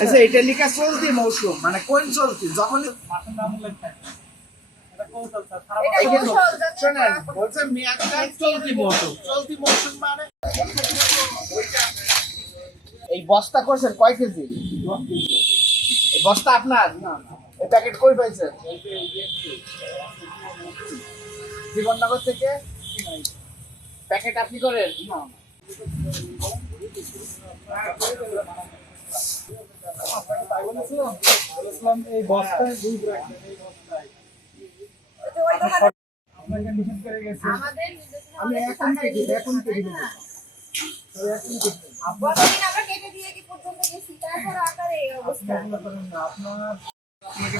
আচ্ছা এটা লেখা চলতি মৌসুম মানে কোন চলতি যখন শোনেন বলছে মেয়াদটা চলতি মৌসুম মানে এই বস্তা করছেন কয় কেজি? এই বস্তা আপনার? এই প্যাকেট কই পাইছেন? জীবননগর থেকে প্যাকেট আপনি করেন? এই বস্তায় দুধ রাখবেন, এই বস্তায় আপনাকে নিষেধ করে গেছে। আমি এখন কেটে দেবো।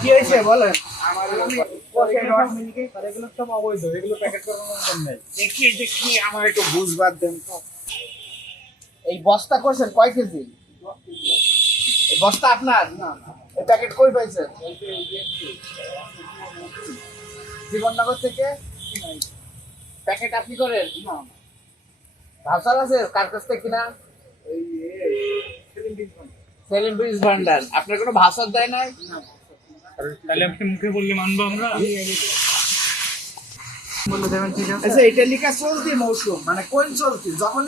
কি হয়েছে বলেন? এগুলো সব অবৈধ, এগুলো প্যাকেট করানোর দরকার নেই। দেখি আমার একটু বুঝবার দেন তো। এই বস্তা করছেন কয় কেজি? এই বস্তা আপনার? এই প্যাকেট কই পাইছেন? জীবননগর থেকে প্যাকেট আপনি করেন? ভাষার আছে কার কাছ থেকে কিনা? সেলিম ব্রিজ ভান্ডার। আপনার কোনো ভাষা দেয় নাই? তাহলে আপনি মুখে বললে মানবো আমরা? বলে দেবেন, ঠিক আছে। আচ্ছা এটা লেখা চলতি মৌসুম মানে কোন চলতি যখন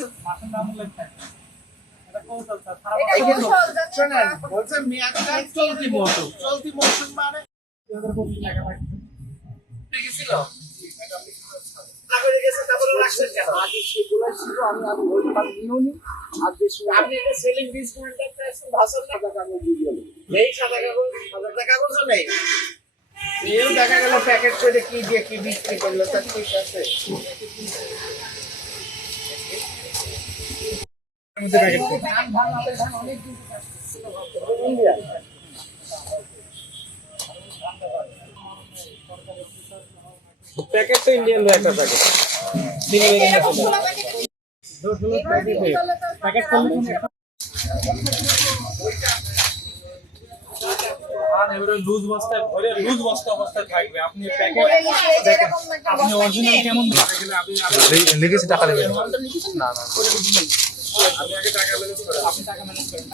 শোনেন বলছে মেয়াদটা চলতি মৌসুম মানে ছিল আগরে গেছে তারপরে রাখছেন কেন? আগে সেগুলো ছিল আমি বলতাম নিউনি আর বেশি আপনি এটা সেলিং বিজ কন্ট্রাক্ট আছে ভাষণ না কাগজ দিয়ে নেই সাদা কাগজ নেই নিউ দেখা গেল প্যাকেট করে কি দিয়ে কি বিক্রি করলো তার ঠিক আছে প্যাকেট তো ইন্ডিয়ান একটা প্যাকেট প্যাকেট লুজ বস্তায় ভরে লুজ বস্তা অবস্থায় থাকবে। আপনি প্যাকেট আপনি অরিজিনাল কেমন লিখেছি টাকা দেবেন? না না, আমি আগে টাকা ম্যানেজ করেন, আপনি টাকা ম্যানেজ করেন।